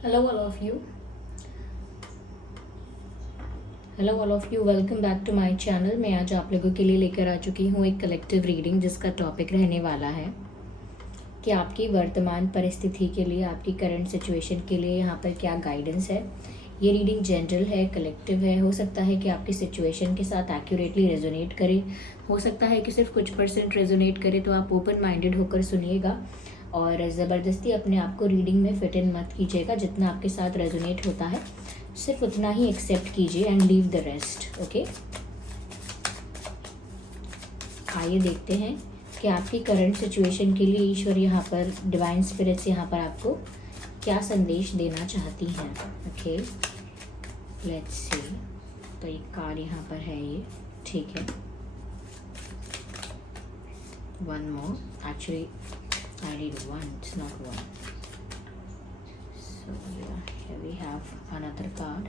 Hello, all of you. Hello all of you, welcome back to my channel. मैं आज आप लोगों के लिए लेकर आ चुकी हूँ एक कलेक्टिव रीडिंग जिसका टॉपिक रहने वाला है कि आपकी वर्तमान परिस्थिति के लिए, आपकी करंट सिचुएशन के लिए यहाँ पर क्या गाइडेंस है। ये रीडिंग जनरल है, कलेक्टिव है। हो सकता है कि आपकी सिचुएशन के साथ एक्यूरेटली रेजोनेट करे, हो सकता है कि सिर्फ कुछ % रेजोनेट करे। तो आप ओपन माइंडेड होकर सुनिएगा और ज़बरदस्ती अपने आप को रीडिंग में फिट इन मत कीजिएगा। जितना आपके साथ रेजोनेट होता है सिर्फ उतना ही एक्सेप्ट कीजिए and leave the rest. Okay, आइए देखते हैं कि आपकी करंट सिचुएशन के लिए ईश्वर यहाँ पर, डिवाइन स्पिरिट्स यहाँ पर आपको क्या संदेश देना चाहती हैं। Okay, let's see. तो ये कार्ड यहाँ पर है, ये ठीक है। One more, actually I need one, it's not one. So yeah, here we have another card.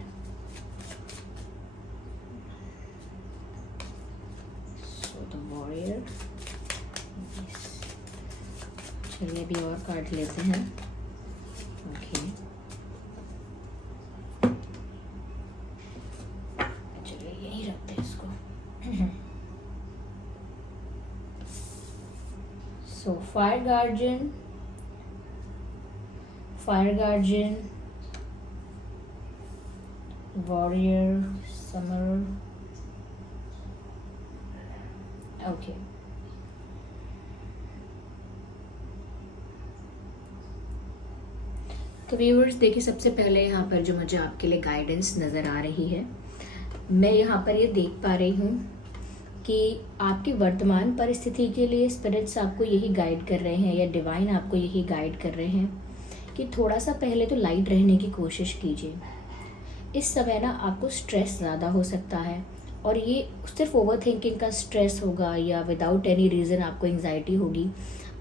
So the warrior. Yes. चलिए अभी और कार्ड लेते हैं। ओके, चलिए यहीं रखते हैं इसको। So fire guardian, warrior, summer. Okay. तो व्यूअर्स देखिए, सबसे पहले यहाँ पर जो मुझे आपके लिए गाइडेंस नज़र आ रही है, मैं यहाँ पर ये देख पा रही हूँ कि आपकी वर्तमान परिस्थिति के लिए स्पिरिट्स आपको यही गाइड कर रहे हैं या डिवाइन आपको यही गाइड कर रहे हैं कि थोड़ा सा पहले तो लाइट रहने की कोशिश कीजिए। इस समय ना आपको स्ट्रेस ज़्यादा हो सकता है और ये सिर्फ ओवर थिंकिंग का स्ट्रेस होगा या विदाउट एनी रीज़न आपको एंग्जाइटी होगी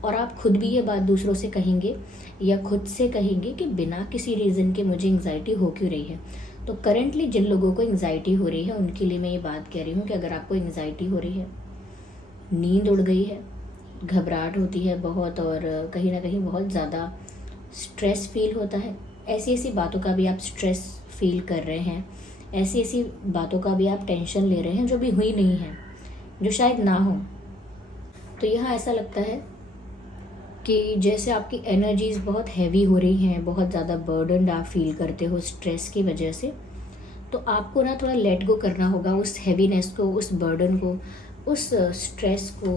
और आप खुद भी ये बात दूसरों से कहेंगे या खुद से कहेंगे कि बिना किसी रीज़न के मुझे एंग्जाइटी हो क्यों रही है। तो करंटली जिन लोगों को एंग्जाइटी हो रही है उनके लिए मैं ये बात कह रही हूँ कि अगर आपको एंग्जाइटी हो रही है, नींद उड़ गई है, घबराहट होती है बहुत और कहीं ना कहीं बहुत ज़्यादा स्ट्रेस फील होता है, ऐसी ऐसी बातों का भी आप स्ट्रेस फील कर रहे हैं, ऐसी ऐसी बातों का भी आप टेंशन ले रहे हैं जो भी हुई नहीं है, जो शायद ना हो, तो यहाँ ऐसा लगता है कि जैसे आपकी एनर्जीज़ बहुत हैवी हो रही हैं, बहुत ज़्यादा बर्डन आप फील करते हो स्ट्रेस की वजह से। तो आपको ना थोड़ा लेट गो करना होगा उस हैवीनेस को, उस बर्डन को, उस स्ट्रेस को।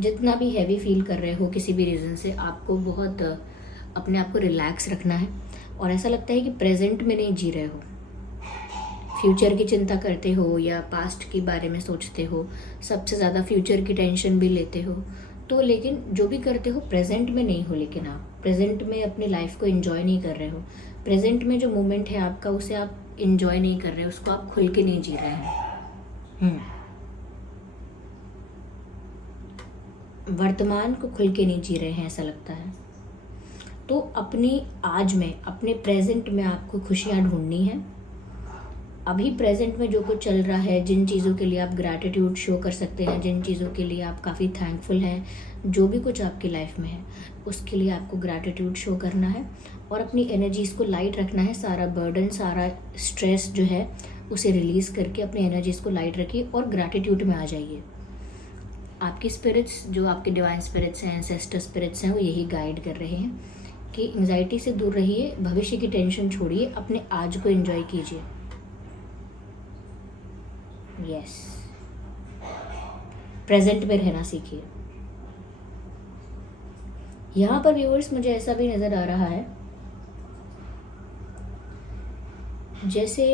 जितना भी हैवी फील कर रहे हो किसी भी रीज़न से, आपको बहुत अपने आप को रिलैक्स रखना है। और ऐसा लगता है कि प्रेजेंट में नहीं जी रहे हो, फ्यूचर की चिंता करते हो या पास्ट के बारे में सोचते हो, सबसे ज़्यादा फ्यूचर की टेंशन भी लेते हो। तो लेकिन जो भी करते हो प्रेजेंट में नहीं हो, लेकिन आप प्रेजेंट में अपनी लाइफ को एंजॉय नहीं कर रहे हो। प्रेजेंट में जो मोमेंट है आपका, उसे आप एंजॉय नहीं कर रहे हो, उसको आप खुल के नहीं जी रहे हैं। वर्तमान को खुल के नहीं जी रहे हैं, ऐसा लगता है। तो अपनी आज में, अपने प्रेजेंट में आपको खुशियाँ ढूंढनी है। अभी प्रेजेंट में जो कुछ चल रहा है, जिन चीज़ों के लिए आप ग्रैटिट्यूड शो कर सकते हैं, जिन चीज़ों के लिए आप काफ़ी थैंकफुल हैं, जो भी कुछ आपकी लाइफ में है उसके लिए आपको ग्रैटिट्यूड शो करना है और अपनी एनर्जीज़ को लाइट रखना है। सारा बर्डन, सारा स्ट्रेस जो है उसे रिलीज़ करके अपनी एनर्जीज़ को लाइट रखिए और ग्रैटिट्यूड में आ जाइए। आपकी स्पिरिट्स, जो आपके डिवाइन स्पिरिट्स हैं, एंसेस्टर स्पिरिट्स हैं, वो यही गाइड कर रहे हैं कि एंग्जाइटी से दूर रहिए, भविष्य की टेंशन छोड़िए, अपने आज को एंजॉय कीजिए। यस, प्रेजेंट में रहना सीखिए। यहाँ पर व्यूअर्स मुझे ऐसा भी नज़र आ रहा है जैसे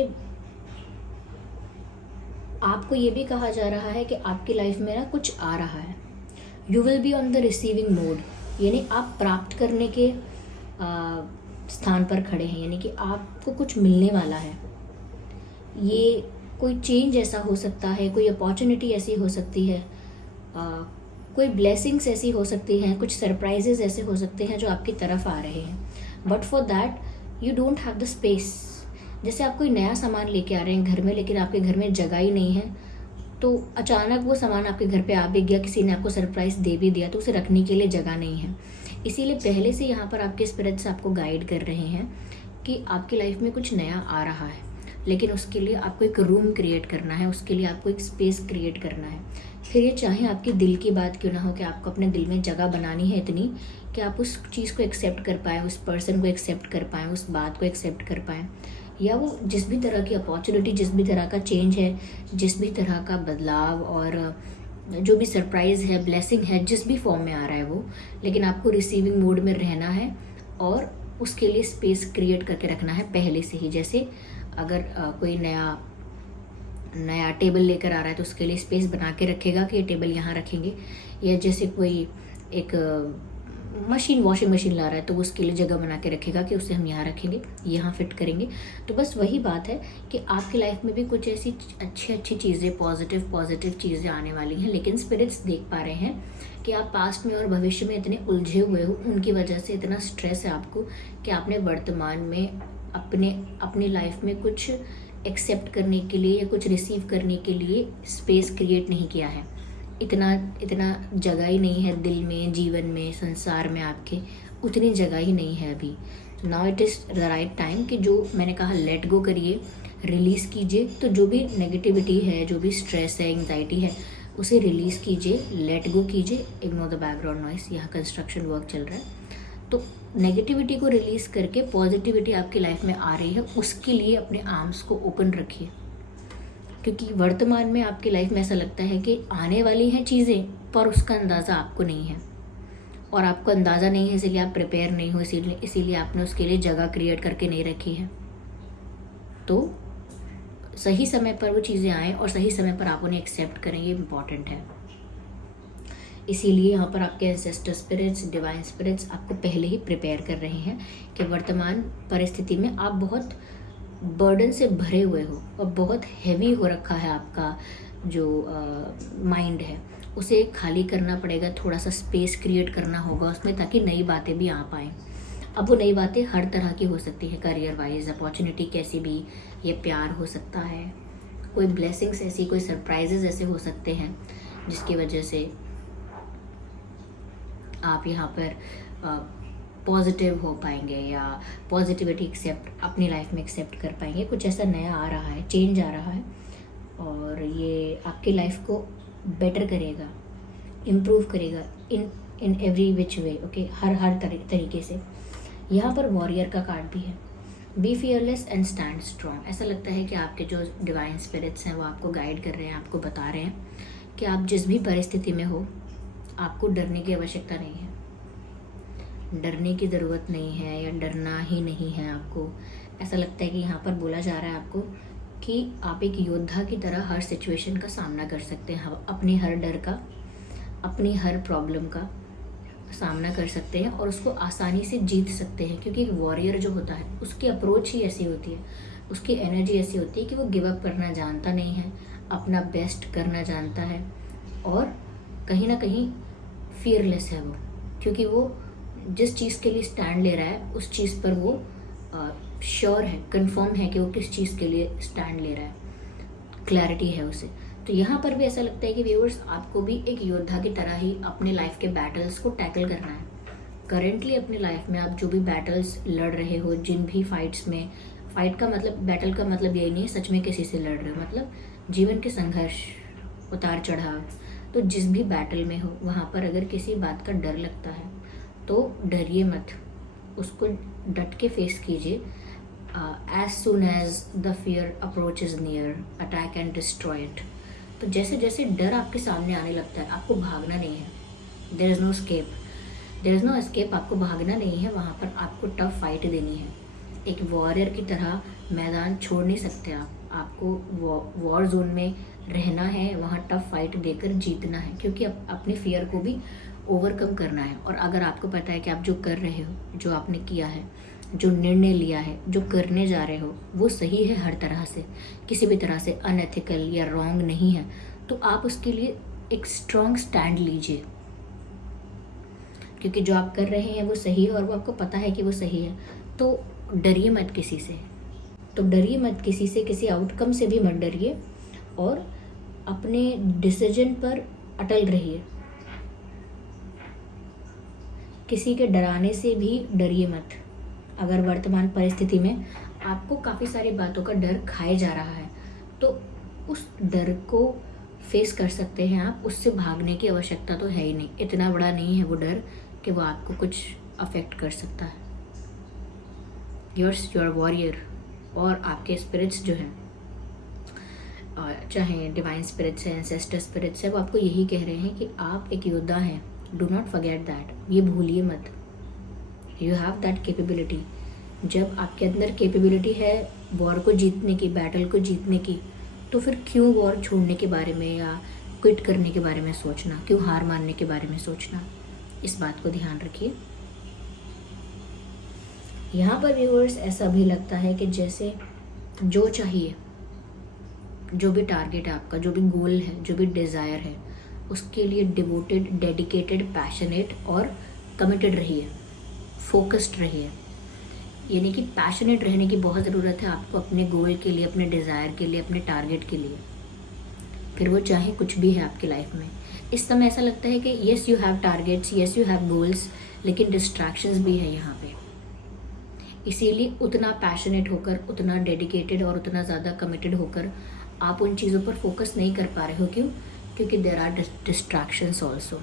आपको ये भी कहा जा रहा है कि आपकी लाइफ में ना कुछ आ रहा है। You will be on the receiving mode, यानी आप प्राप्त करने के स्थान पर खड़े हैं, यानी कि आपको कुछ मिलने वाला है। ये कोई चेंज ऐसा हो सकता है, कोई अपॉर्चुनिटी ऐसी हो सकती है, कोई ब्लेसिंग्स ऐसी हो सकती हैं, कुछ सरप्राइजेज ऐसे हो सकते हैं जो आपकी तरफ आ रहे हैं। But for that you don't have the space. जैसे आप कोई नया सामान लेके आ रहे हैं घर में, लेकिन आपके घर में जगह ही नहीं है, तो अचानक वो सामान आपके घर पे आ भी गया, किसी ने आपको सरप्राइज़ दे भी दिया, तो उसे रखने के लिए जगह नहीं है। इसीलिए पहले से यहाँ पर आपके स्पिरिट्स आपको गाइड कर रहे हैं कि आपकी लाइफ में कुछ नया आ रहा है, लेकिन उसके लिए आपको एक रूम क्रिएट करना है, उसके लिए आपको एक स्पेस क्रिएट करना है। फिर ये चाहे आपकी दिल की बात क्यों ना हो, कि आपको अपने दिल में जगह बनानी है इतनी कि आप उस चीज़ को एक्सेप्ट कर पाएँ, उस पर्सन को एक्सेप्ट कर पाएँ, उस बात को एक्सेप्ट कर पाएँ, या वो जिस भी तरह की अपॉर्चुनिटी, जिस भी तरह का चेंज है, जिस भी तरह का बदलाव और जो भी सरप्राइज़ है, ब्लेसिंग है, जिस भी फॉर्म में आ रहा है वो, लेकिन आपको रिसीविंग मोड में रहना है और उसके लिए स्पेस क्रिएट करके रखना है पहले से ही। जैसे अगर कोई नया टेबल लेकर आ रहा है तो उसके लिए स्पेस बना के रखेगा कि ये टेबल यहाँ रखेंगे, या जैसे कोई एक वॉशिंग मशीन ला रहा है तो उसके लिए जगह बना के रखेगा कि उसे हम यहाँ रखेंगे, यहाँ फिट करेंगे। तो बस वही बात है कि आपकी लाइफ में भी कुछ ऐसी अच्छी चीज़ें, पॉजिटिव चीज़ें आने वाली हैं, लेकिन स्पिरिट्स देख पा रहे हैं कि आप पास्ट में और भविष्य में इतने उलझे हुए हो, उनकी वजह से इतना स्ट्रेस है आपको कि आपने वर्तमान में अपनी लाइफ में कुछ एक्सेप्ट करने के लिए या कुछ रिसीव करने के लिए स्पेस क्रिएट नहीं किया है। इतना जगह ही नहीं है दिल में, जीवन में, संसार में, आपके उतनी जगह ही नहीं है अभी। Now it is the right time कि जो मैंने कहा लेट गो करिए, रिलीज़ कीजिए। तो जो भी नेगेटिविटी है, जो भी स्ट्रेस है, एंग्जाइटी है, उसे रिलीज़ कीजिए, लेट गो कीजिए। इग्नोर द बैकग्राउंड नॉइस, यहाँ कंस्ट्रक्शन वर्क चल रहा है। तो नेगेटिविटी को रिलीज़ करके पॉजिटिविटी आपकी लाइफ में आ रही है, उसके लिए अपने आर्म्स को ओपन रखिए, क्योंकि वर्तमान में आपकी लाइफ में ऐसा लगता है कि आने वाली हैं चीज़ें, पर उसका अंदाज़ा आपको नहीं है, और आपको अंदाज़ा नहीं है इसीलिए आप प्रिपेयर नहीं हो, इसीलिए आपने उसके लिए जगह क्रिएट करके नहीं रखी है। तो सही समय पर वो चीज़ें आएँ और सही समय पर आप उन्हें एक्सेप्ट करें, ये इम्पॉर्टेंट है। इसीलिए यहाँ पर आपके एंसेस्टर स्पिरिट्स, डिवाइन स्पिरिट्स आपको पहले ही प्रिपेयर कर रहे हैं कि वर्तमान परिस्थिति में आप बहुत बर्डन से भरे हुए हो और बहुत हैवी हो रखा है आपका जो माइंड है, उसे खाली करना पड़ेगा, थोड़ा सा स्पेस क्रिएट करना होगा उसमें, ताकि नई बातें भी आ पाएँ। अब वो नई बातें हर तरह की हो सकती है, करियर वाइज, अपॉर्चुनिटी कैसी भी, ये प्यार हो सकता है, कोई ब्लेसिंग्स ऐसी, कोई सरप्राइजेज ऐसे हो सकते हैं जिसकी वजह से आप यहाँ पर पॉजिटिव हो पाएंगे या पॉजिटिविटी अपनी लाइफ में एक्सेप्ट कर पाएंगे। कुछ ऐसा नया आ रहा है, चेंज आ रहा है, और ये आपकी लाइफ को बेटर करेगा, इम्प्रूव करेगा in every which way. Okay, हर तरीके से। यहाँ पर वॉरियर का कार्ड भी है। Be fearless and stand strong. ऐसा लगता है कि आपके जो डिवाइन स्पिरिट्स हैं वो आपको गाइड कर रहे हैं, आपको बता रहे हैं कि आप जिस भी परिस्थिति में हो, आपको डरने की आवश्यकता नहीं है, डरने की ज़रूरत नहीं है, या डरना ही नहीं है आपको। ऐसा लगता है कि यहाँ पर बोला जा रहा है आपको कि आप एक योद्धा की तरह हर सिचुएशन का सामना कर सकते हैं, अपने हर डर का, अपनी हर प्रॉब्लम का सामना कर सकते हैं और उसको आसानी से जीत सकते हैं। क्योंकि एक वॉरियर जो होता है उसकी अप्रोच ही ऐसी होती है, उसकी एनर्जी ऐसी होती है कि वो गिव अप करना जानता नहीं है, अपना बेस्ट करना जानता है, और कहीं ना कहीं फियरलेस है वो, क्योंकि वो जिस चीज़ के लिए स्टैंड ले रहा है उस चीज़ पर वो श्योर है, कंफर्म है कि वो किस चीज़ के लिए स्टैंड ले रहा है, क्लैरिटी है उसे। तो यहाँ पर भी ऐसा लगता है कि व्यूअर्स, आपको भी एक योद्धा की तरह ही अपने लाइफ के बैटल्स को टैकल करना है। करेंटली अपनी लाइफ में आप जो भी बैटल्स लड़ रहे हो, जिन भी फाइट्स में, फाइट का मतलब, बैटल का मतलब यही नहीं है सच में किसी से लड़ रहे हो, मतलब जीवन के संघर्ष, उतार चढ़ाव। तो जिस भी बैटल में हो वहाँ पर अगर किसी बात का डर लगता है तो डरिए मत, उसको डट के फेस कीजिए। As soon as the fear approach is near, attack and destroy it. तो जैसे जैसे डर आपके सामने आने लगता है, आपको भागना नहीं है, देयर इज़ नो एस्केप, आपको भागना नहीं है, वहाँ पर आपको टफ फाइट देनी है। एक वॉरियर की तरह मैदान छोड़ नहीं सकते आपको वॉर जोन में रहना है, वहाँ टफ फाइट देकर जीतना है, क्योंकि अपने फियर को भी ओवरकम करना है। और अगर आपको पता है कि आप जो कर रहे हो, जो आपने किया है, जो निर्णय लिया है, जो करने जा रहे हो, वो सही है हर तरह से, किसी भी तरह से अनएथिकल या रॉन्ग नहीं है, तो आप उसके लिए एक स्ट्रॉन्ग स्टैंड लीजिए, क्योंकि जो आप कर रहे हैं वो सही है और वो आपको पता है कि वो सही है। तो डरिए मत किसी से, किसी आउटकम से भी मत डरिए, और अपने डिसीजन पर अटल रहिए। किसी के डराने से भी डरिए मत। अगर वर्तमान परिस्थिति में आपको काफ़ी सारी बातों का डर खाए जा रहा है तो उस डर को फेस कर सकते हैं आप, उससे भागने की आवश्यकता तो है ही नहीं। इतना बड़ा नहीं है वो डर कि वो आपको कुछ अफेक्ट कर सकता है। योर वॉरियर और आपके स्पिरिट्स जो हैं, चाहे डिवाइन स्पिरिट्स हैं, एंसेस्टर स्पिरिट्स हैं, वो आपको यही कह रहे हैं कि आप एक योद्धा हैं। डू नॉट फॉरगेट दैट, ये भूलिए मत। You have that capability. जब आपके अंदर कैपेबिलिटी है वॉर को जीतने की, बैटल को जीतने की, तो फिर क्यों वॉर छोड़ने के बारे में या क्विट करने के बारे में सोचना, क्यों हार मानने के बारे में सोचना। इस बात को ध्यान रखिए। यहाँ पर व्यूअर्स ऐसा भी लगता है कि जैसे जो चाहिए, जो भी टारगेट है आपका, जो भी गोल है, जो भी डिज़ायर है, उसके लिए डिवोटेड, डेडिकेटेड, पैशनेट और कमिटेड रहिए, फोकस्ड रहिए। यानी कि पैशनेट रहने की बहुत ज़रूरत है आपको अपने गोल के लिए, अपने डिज़ायर के लिए, अपने टारगेट के लिए, फिर वो चाहे कुछ भी है आपकी लाइफ में। इस समय ऐसा लगता है कि yes you have targets, yes you have goals, लेकिन डिस्ट्रैक्शंस भी है यहाँ पे। इसीलिए उतना पैशनेट होकर, उतना डेडिकेटेड और उतना ज़्यादा कमिटेड होकर आप उन चीज़ों पर फोकस नहीं कर पा रहे हो। क्यों? क्योंकि देयर आर डिस्ट्रैक्शंस ऑल्सो।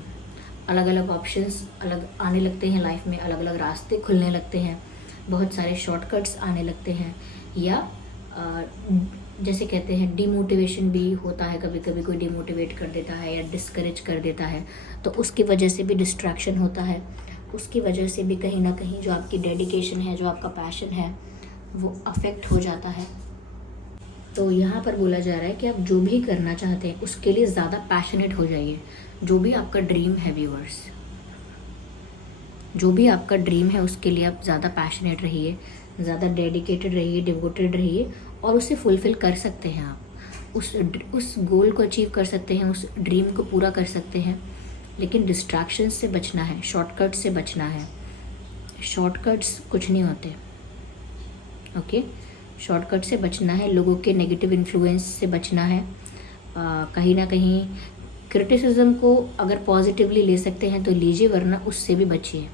अलग अलग ऑप्शंस अलग आने लगते हैं लाइफ में, अलग अलग रास्ते खुलने लगते हैं, बहुत सारे शॉर्टकट्स आने लगते हैं, या जैसे कहते हैं डिमोटिवेशन भी होता है। कभी कभी कोई डिमोटिवेट कर देता है या डिस्करेज कर देता है, तो उसकी वजह से भी डिस्ट्रैक्शन होता है। उसकी वजह से भी कहीं ना कहीं जो आपकी डेडिकेशन है, जो आपका पैशन है, वो अफेक्ट हो जाता है। तो यहाँ पर बोला जा रहा है कि आप जो भी करना चाहते हैं उसके लिए ज़्यादा पैशनेट हो जाइए। जो भी आपका ड्रीम है व्यूअर्स, जो भी आपका ड्रीम है उसके लिए आप ज़्यादा पैशनेट रहिए, ज़्यादा डेडिकेटेड रहिए, डिवोटेड रहिए, और उसे फुलफ़िल कर सकते हैं आप। उस गोल को अचीव कर सकते हैं, उस ड्रीम को पूरा कर सकते हैं। लेकिन डिस्ट्रैक्शंस से बचना है, शॉर्टकट से बचना है। शॉर्टकट्स कुछ नहीं होते, ओके। शॉर्टकट से बचना है, लोगों के नेगेटिव इन्फ्लुएंस से बचना है। कहीं ना कहीं क्रिटिसिज्म को अगर पॉजिटिवली ले सकते हैं तो लीजिए, वरना उससे भी बचिए।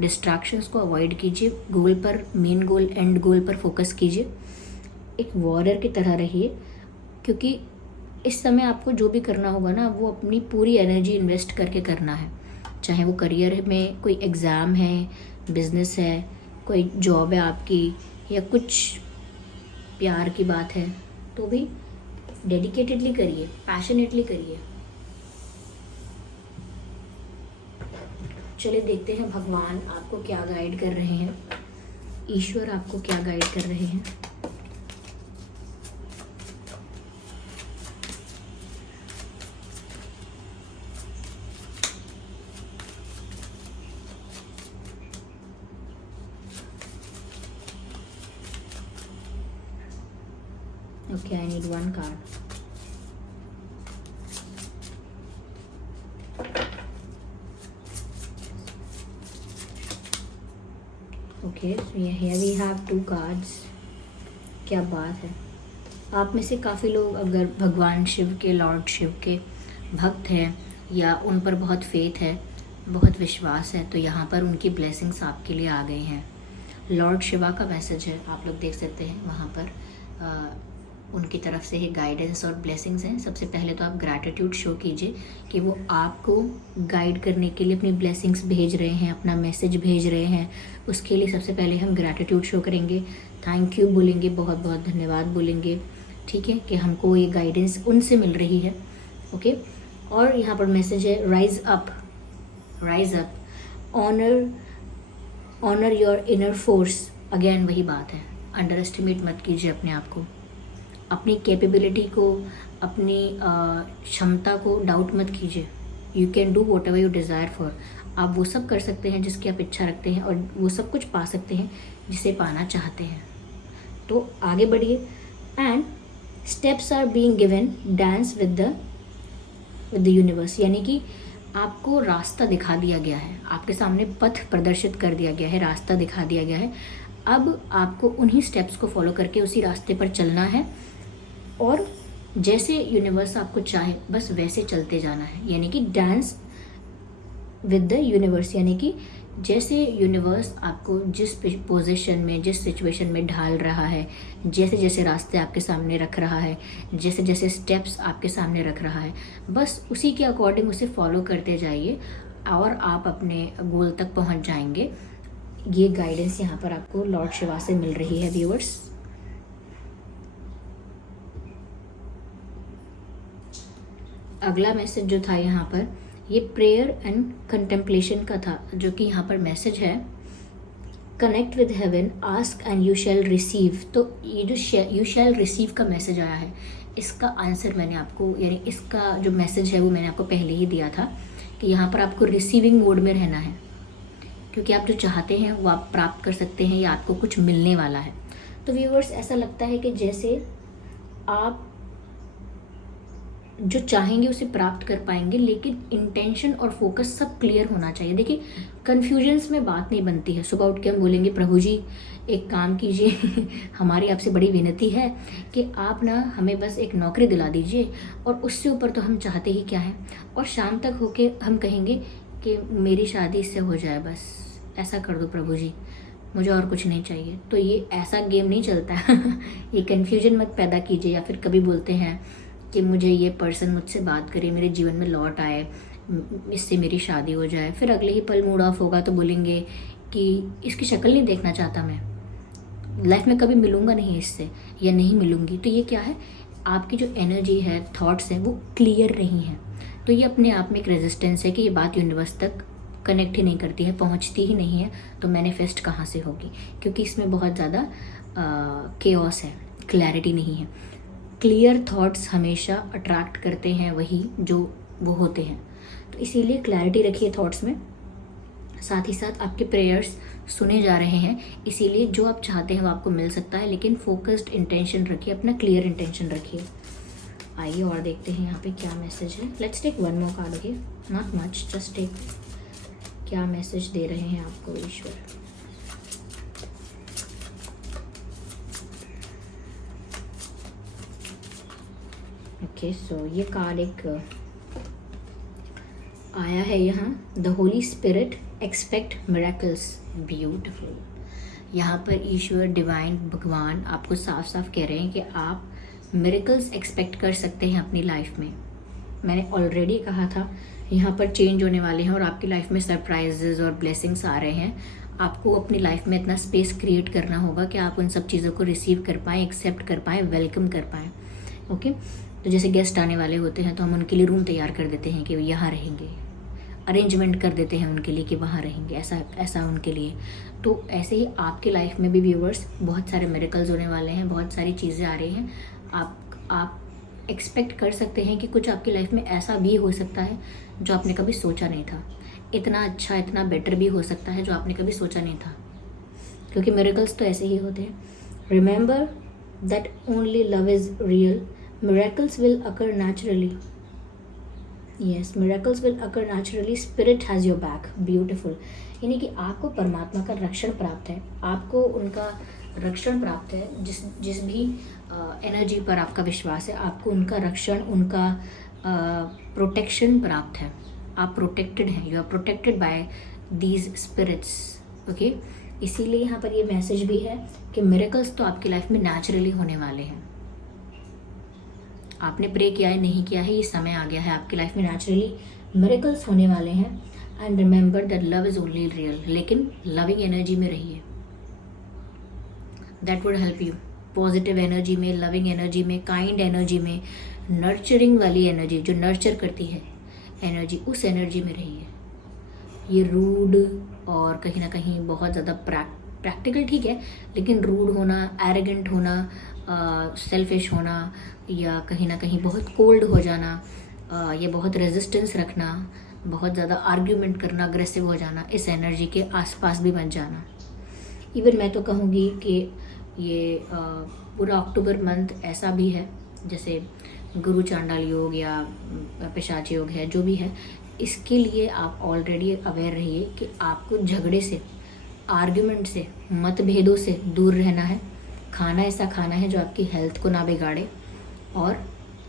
डिस्ट्रैक्शंस को अवॉइड कीजिए, गोल पर, मेन गोल, एंड गोल पर फोकस कीजिए। एक वॉरियर की तरह रहिए, क्योंकि इस समय आपको जो भी करना होगा ना, वो अपनी पूरी एनर्जी इन्वेस्ट करके करना है। चाहे वो करियर में कोई एग्ज़ाम है, बिजनेस है, कोई जॉब है आपकी, या कुछ प्यार की बात है, तो भी डेडिकेटेडली करिए, पैशनेटली करिए। चलिए देखते हैं भगवान आपको क्या गाइड कर रहे हैं, ईश्वर आपको क्या गाइड कर रहे हैं। Okay, I need one card. Okay, so here we have 2 cards. क्या बात है। आप में से काफ़ी लोग अगर भगवान शिव के, लॉर्ड शिव के भक्त हैं या उन पर बहुत फेथ है, बहुत विश्वास है, तो यहाँ पर उनकी ब्लेसिंग्स आपके लिए आ गई हैं। लॉर्ड शिवा का मैसेज है, आप लोग देख सकते हैं वहाँ पर उनकी तरफ से ही गाइडेंस और ब्लेसिंग्स हैं। सबसे पहले तो आप ग्रैटिट्यूड शो कीजिए कि वो आपको गाइड करने के लिए अपनी ब्लेसिंग्स भेज रहे हैं, अपना मैसेज भेज रहे हैं। उसके लिए सबसे पहले हम ग्रैटिट्यूड शो करेंगे, थैंक यू बोलेंगे, बहुत बहुत धन्यवाद बोलेंगे, ठीक है, कि हमको ये गाइडेंस उनसे मिल रही है, ओके। और यहाँ पर मैसेज है rise up, rise up, honour your inner force. Again वही बात है, अंडर एस्टिमेट मत कीजिए अपने आप को, अपनी कैपेबिलिटी को, अपनी क्षमता को डाउट मत कीजिए। You can do what ever you desire for. आप वो सब कर सकते हैं जिसकी आप इच्छा रखते हैं, और वो सब कुछ पा सकते हैं जिसे पाना चाहते हैं। तो आगे बढ़िए। And steps are being given, dance with the universe. यानी कि आपको रास्ता दिखा दिया गया है, आपके सामने पथ प्रदर्शित कर दिया गया है, रास्ता दिखा दिया गया है। अब आपको उन्हीं स्टेप्स को फॉलो करके उसी रास्ते पर चलना है, और जैसे यूनिवर्स आपको चाहे बस वैसे चलते जाना है। यानी कि डांस विद द यूनिवर्स, यानी कि जैसे यूनिवर्स आपको जिस पोजीशन में, जिस सिचुएशन में ढाल रहा है, जैसे जैसे रास्ते आपके सामने रख रहा है, जैसे जैसे स्टेप्स आपके सामने रख रहा है, बस उसी के अकॉर्डिंग उसे फॉलो करते जाइए और आप अपने गोल तक पहुंच जाएंगे। ये गाइडेंस यहाँ पर आपको लॉर्ड शिवा से मिल रही है व्यूअर्स। अगला मैसेज जो था यहाँ पर, ये प्रेयर एंड कंटेम्पलेशन का था, जो कि यहाँ पर मैसेज है connect with heaven, ask and you shall receive. तो ये जो यू शैल रिसीव का मैसेज आया है, इसका आंसर मैंने आपको, यानी इसका जो मैसेज है वो मैंने आपको पहले ही दिया था कि यहाँ पर आपको रिसीविंग मोड में रहना है, क्योंकि आप जो चाहते हैं वो आप प्राप्त कर सकते हैं या आपको कुछ मिलने वाला है। तो व्यूअर्स, ऐसा लगता है कि जैसे आप जो चाहेंगे उसे प्राप्त कर पाएंगे, लेकिन इंटेंशन और फोकस सब क्लियर होना चाहिए। देखिए, कन्फ्यूजन्स में बात नहीं बनती है। सुबह उठ के हम बोलेंगे प्रभु जी एक काम कीजिए हमारी आपसे बड़ी विनती है कि आप ना हमें बस एक नौकरी दिला दीजिए, और उससे ऊपर तो हम चाहते ही क्या है, और शाम तक होके हम कहेंगे कि मेरी शादी इससे हो जाए, बस ऐसा कर दो प्रभु जी, मुझे और कुछ नहीं चाहिए। तो ये ऐसा गेम नहीं चलता ये कन्फ्यूजन मत पैदा कीजिए। या फिर कभी बोलते हैं कि मुझे ये पर्सन मुझसे बात करे, मेरे जीवन में लौट आए, इससे मेरी शादी हो जाए, फिर अगले ही पल मूड ऑफ होगा तो बोलेंगे कि इसकी शक्ल नहीं देखना चाहता, मैं लाइफ में कभी मिलूंगा नहीं इससे या नहीं मिलूंगी। तो ये क्या है, आपकी जो एनर्जी है, थॉट्स हैं, वो क्लियर नहीं है। तो ये अपने आप में एक रेजिस्टेंस है कि ये बात यूनिवर्स तक कनेक्ट ही नहीं करती है, पहुंचती ही नहीं है। तो मैनिफेस्ट कहाँ से होगी, क्योंकि इसमें बहुत ज़्यादा केओस है, क्लैरिटी नहीं है। क्लियर थॉट्स हमेशा अट्रैक्ट करते हैं वही जो वो होते हैं। तो इसीलिए क्लैरिटी रखिए थॉट्स में। साथ ही साथ आपके प्रेयर्स सुने जा रहे हैं, इसीलिए जो आप चाहते हैं वो आपको मिल सकता है, लेकिन फोकस्ड इंटेंशन रखिए, अपना क्लियर इंटेंशन रखिए। आइए और देखते हैं यहाँ पे क्या मैसेज है। Let's take one more card, okay, not much, just take. क्या मैसेज दे रहे हैं आपको ईश्वर। ओके, सो ये कार्ड एक आया है यहाँ, the Holi spirit expect miracles, beautiful. यहाँ पर ईश्वर, डिवाइन, भगवान आपको साफ साफ कह रहे हैं कि आप मिरेकल्स एक्सपेक्ट कर सकते हैं अपनी लाइफ में। मैंने ऑलरेडी कहा था यहाँ पर चेंज होने वाले हैं और आपकी लाइफ में सरप्राइजेज और ब्लेसिंग्स आ रहे हैं। आपको अपनी लाइफ में इतना स्पेस क्रिएट करना होगा कि आप उन सब चीज़ों को रिसीव कर पाएँ, एक्सेप्ट कर पाएँ, वेलकम कर पाएँ। ओके, तो जैसे गेस्ट आने वाले होते हैं तो हम उनके लिए रूम तैयार कर देते हैं कि वो यहाँ रहेंगे, अरेंजमेंट कर देते हैं उनके लिए कि वहाँ रहेंगे, ऐसा उनके लिए। तो ऐसे ही आपकी लाइफ में भी व्यूअर्स बहुत सारे मिरेकल्स होने वाले हैं, बहुत सारी चीज़ें आ रही हैं। आप एक्सपेक्ट कर सकते हैं कि कुछ आपकी लाइफ में ऐसा भी हो सकता है जो आपने कभी सोचा नहीं था। इतना अच्छा, इतना बेटर भी हो सकता है जो आपने कभी सोचा नहीं था, क्योंकि मिरेकल्स तो ऐसे ही होते हैं। Remember that only love is real, miracles will occur naturally. Yes, miracles will occur naturally. Spirit has your back. Beautiful. यानी कि आपको परमात्मा का रक्षण प्राप्त है, आपको उनका रक्षण प्राप्त है। जिस भी एनर्जी पर आपका विश्वास है, आपको उनका रक्षण, उनका प्रोटेक्शन प्राप्त है। आप प्रोटेक्टेड हैं, you are protected by these spirits. Okay, इसीलिए यहाँ पर ये मैसेज भी है कि मिरेकल्स तो आपकी लाइफ में नेचुरली होने वाले हैं। आपने प्रे किया है, नहीं किया है, ये समय आ गया है, आपकी लाइफ में नेचुरली मिरेकल्स होने वाले हैं। And remember that love is only real, लेकिन लविंग एनर्जी में रहिए, that would help you. Positive energy में, लविंग एनर्जी में, काइंड एनर्जी में, नर्चरिंग वाली एनर्जी जो नर्चर करती है एनर्जी, उस एनर्जी में रहिए। ये रूड और कहीं ना कहीं बहुत ज़्यादा प्रैक्टिकल ठीक है, लेकिन रूड होना, एरोगेंट होना, सेल्फिश होना, या कहीं ना कहीं बहुत कोल्ड हो जाना, या बहुत रेजिस्टेंस रखना, बहुत ज़्यादा आर्ग्यूमेंट करना, अग्रेसिव हो जाना, इस एनर्जी के आसपास भी बन जाना। इवन मैं तो कहूँगी कि ये पूरा अक्टूबर मंथ ऐसा भी है, जैसे गुरु चांडाल योग या पिशाच योग है, जो भी है, इसके लिए आप ऑलरेडी अवेयर रहिए कि आपको झगड़े से, आर्ग्यूमेंट से, मतभेदों से दूर रहना है। खाना ऐसा खाना है जो आपकी हेल्थ को ना बिगाड़े, और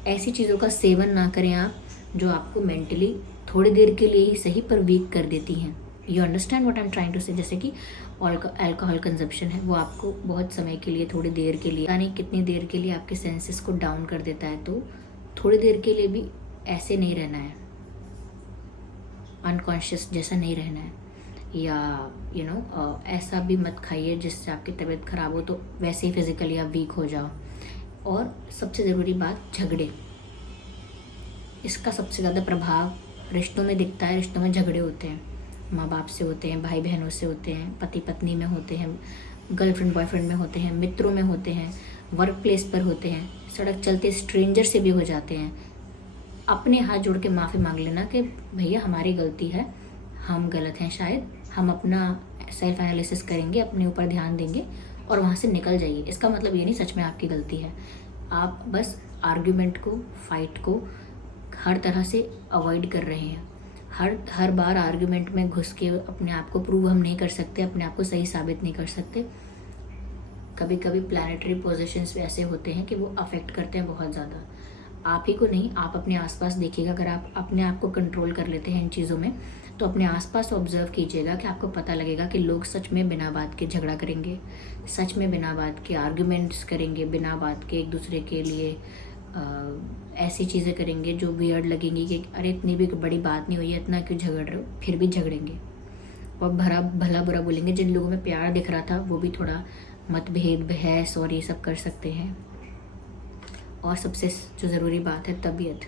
ऐसी चीज़ों का सेवन ना करें आप जो आपको मेंटली थोड़ी देर के लिए ही सही पर वीक कर देती हैं। You understand what I am trying to say. जैसे कि अल्कोहल कंजप्शन है, वो आपको बहुत समय के लिए, थोड़ी देर के लिए, यानी कितनी देर के लिए आपके सेंसेस को डाउन कर देता है। तो थोड़ी देर के लिए भी ऐसे नहीं रहना है, अनकॉन्शियस जैसा नहीं रहना है, या ऐसा भी मत खाइए जिससे आपकी तबीयत खराब हो, तो वैसे ही फिजिकली आप वीक हो जाओ। और सबसे ज़रूरी बात, झगड़े, इसका सबसे ज़्यादा प्रभाव रिश्तों में दिखता है। रिश्तों में झगड़े होते हैं, माँ बाप से होते हैं, भाई बहनों से होते हैं, पति पत्नी में होते हैं, गर्लफ्रेंड बॉयफ्रेंड में होते हैं, मित्रों में होते हैं, वर्क प्लेस पर होते हैं, सड़क चलते स्ट्रेंजर से भी हो जाते हैं। अपने हाथ जोड़ के माफ़ी मांग लेना कि भैया हमारी गलती है, हम गलत हैं, शायद हम अपना सेल्फ एनालिसिस करेंगे, अपने ऊपर ध्यान देंगे और वहाँ से निकल जाइए। इसका मतलब ये नहीं सच में आपकी गलती है, आप बस आर्ग्यूमेंट को, फाइट को हर तरह से अवॉइड कर रहे हैं। हर बार आर्ग्यूमेंट में घुस के अपने आप को प्रूव हम नहीं कर सकते, अपने आप को सही साबित नहीं कर सकते। कभी कभी प्लैनेटरी पोजीशंस ऐसे होते हैं कि वो अफेक्ट करते हैं बहुत ज़्यादा। आप ही को नहीं, आप अपने आसपास देखिएगा। अगर आप अपने आप को कंट्रोल कर लेते हैं इन चीज़ों में, तो अपने आसपास ऑब्जर्व कीजिएगा कि आपको पता लगेगा कि लोग सच में बिना बात के झगड़ा करेंगे, सच में बिना बात के आर्ग्यूमेंट्स करेंगे, बिना बात के एक दूसरे के लिए ऐसी चीज़ें करेंगे जो वियर्ड लगेंगी कि अरे इतनी भी बड़ी बात नहीं हुई है, इतना क्यों झगड़ रहे हो, फिर भी झगड़ेंगे। और भला बुरा बोलेंगे। जिन लोगों में प्यार दिख रहा था वो भी थोड़ा मतभेद, बहस और ये सब कर सकते हैं। और सबसे जो ज़रूरी बात है, तबीयत,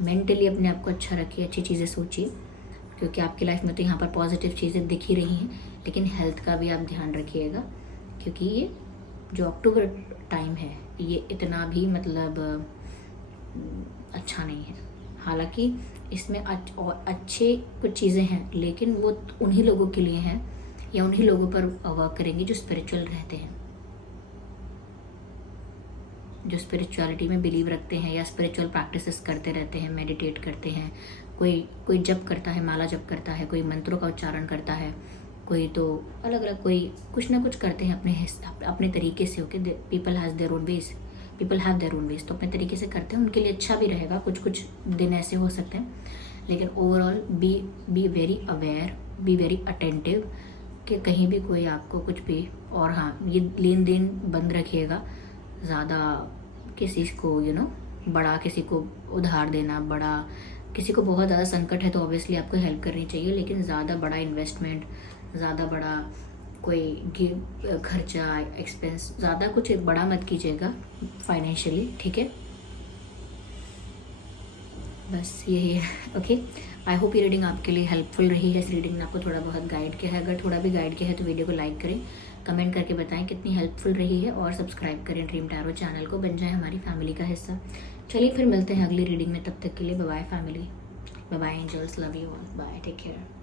मेंटली अपने आप को अच्छा रखिए, अच्छी चीज़ें सोचिए, क्योंकि आपकी लाइफ में तो यहाँ पर पॉजिटिव चीज़ें दिख ही रही हैं, लेकिन हेल्थ का भी आप ध्यान रखिएगा, क्योंकि ये जो अक्टूबर टाइम है ये इतना भी मतलब अच्छा नहीं है। हालांकि इसमें और अच्छे कुछ चीज़ें हैं, लेकिन वो उन्हीं लोगों के लिए हैं या उन्हीं लोगों पर वर्क करेंगे जो स्पिरिचुअल रहते हैं, जो स्पिरिचुअलिटी में बिलीव रखते हैं या स्पिरिचुअल प्रैक्टिसेस करते रहते हैं, मेडिटेट करते हैं। कोई जप करता है, माला जप करता है, कोई मंत्रों का उच्चारण करता है, कोई तो अलग अलग, कोई कुछ ना कुछ करते हैं अपने तरीके से। Okay, people have their own ways, तो अपने तरीके से करते हैं, उनके लिए अच्छा भी रहेगा। कुछ दिन ऐसे हो सकते हैं, लेकिन overall be very aware, be very attentive कि कहीं भी कोई आपको कुछ भी। और हाँ, ये लेन देन बंद रखिएगा, ज़्यादा किसी को बड़ा किसी को उधार देना, बड़ा किसी को बहुत ज़्यादा संकट है तो ऑब्वियसली आपको हेल्प करनी चाहिए, लेकिन ज़्यादा बड़ा इन्वेस्टमेंट, ज़्यादा बड़ा कोई खर्चा, एक्सपेंस, ज़्यादा कुछ बड़ा मत कीजिएगा फाइनेंशियली, ठीक है। बस यही है। ओके, आई होप ये रीडिंग आपके लिए हेल्पफुल रही है। इस रीडिंग ने आपको थोड़ा बहुत गाइड किया है। अगर थोड़ा भी गाइड किया है तो वीडियो को लाइक करें, कमेंट करके बताएं कितनी हेल्पफुल रही है, और सब्सक्राइब करें ड्रीम टैरो चैनल को, बन जाए हमारी फैमिली का हिस्सा। चलिए फिर मिलते हैं अगली रीडिंग में, तब तक के लिए bye bye family, bye bye angels, love you all, bye, take care.